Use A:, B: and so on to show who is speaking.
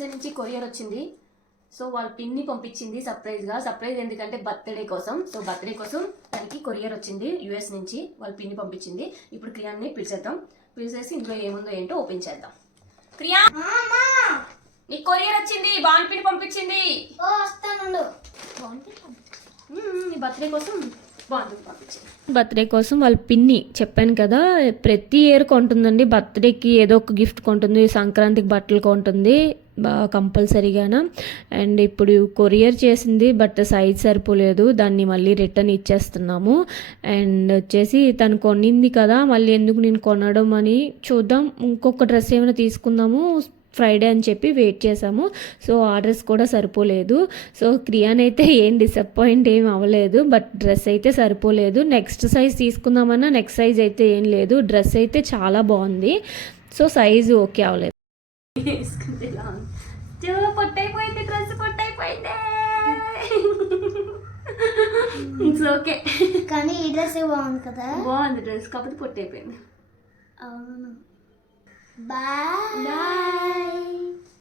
A: USA నుంచి courier వచ్చింది. So వాళ్ళ పిన్ని పంపించింది సర్ప్రైజ్గా సర్ప్రైజ్ ఎందుకంటే బర్త్డే కోసం. సో బర్త్డే కోసం దానికి కొరియర్ వచ్చింది యుఎస్ నుంచి. వాళ్ళ పిన్ని పంపించింది. ఇప్పుడు క్రియాన్ని పిలిచేద్దాం. పిలిచేసి ఇందులో ఏముందో ఏంటో ఓపెన్ చేద్దాం. క్రియా! నీ కొరియర్ వచ్చింది. బాన్ పిన్ని పంపించింది.
B: ఓ వస్తానుండు.
A: మ్మ్, నీ బర్త్డే కోసం బర్త్డే కోసం వాళ్ళ పిన్ని చెప్పాను కదా ప్రతి ఇయర్ కొంటుందండి. బర్త్డేకి ఏదో ఒక గిఫ్ట్ కొంటుంది సంక్రాంతికి బట్టలు కొంటుంది బాగా కంపల్సరీగాన. అండ్ ఇప్పుడు కొరియర్ చేసింది బట్ సైజ్ సరిపోలేదు. దాన్ని మళ్ళీ రిటర్న్ ఇచ్చేస్తున్నాము. అండ్ వచ్చేసి తను కొనింది కదా మళ్ళీ ఎందుకు నేను కొనడం అని చూద్దాం. ఇంకొక డ్రెస్ ఏమైనా తీసుకుందాము. ఫ్రైడే అని చెప్పి వెయిట్ చేసాము సో ఆర్డర్స్ కూడా సరిపోలేదు. సో క్రియాన్ అయితే ఏం డిసప్పాయింట్ ఏం అవ్వలేదు. బట్ డ్రెస్ అయితే సరిపోలేదు. నెక్స్ట్ సైజ్ తీసుకుందామన్నా నెక్స్ట్ సైజ్ అయితే ఏం లేదు. డ్రెస్ అయితే చాలా బాగుంది. సో సైజు ఓకే అవ్వలేదు. డ్రెస్ పొట్టయిపోయింది ఇట్స్ ఓకే
B: కానీ ఈ డ్రెస్ బాగుంది కదా?
A: బాగుంది డ్రెస్ కాకపోతే
B: అవును. బాయ్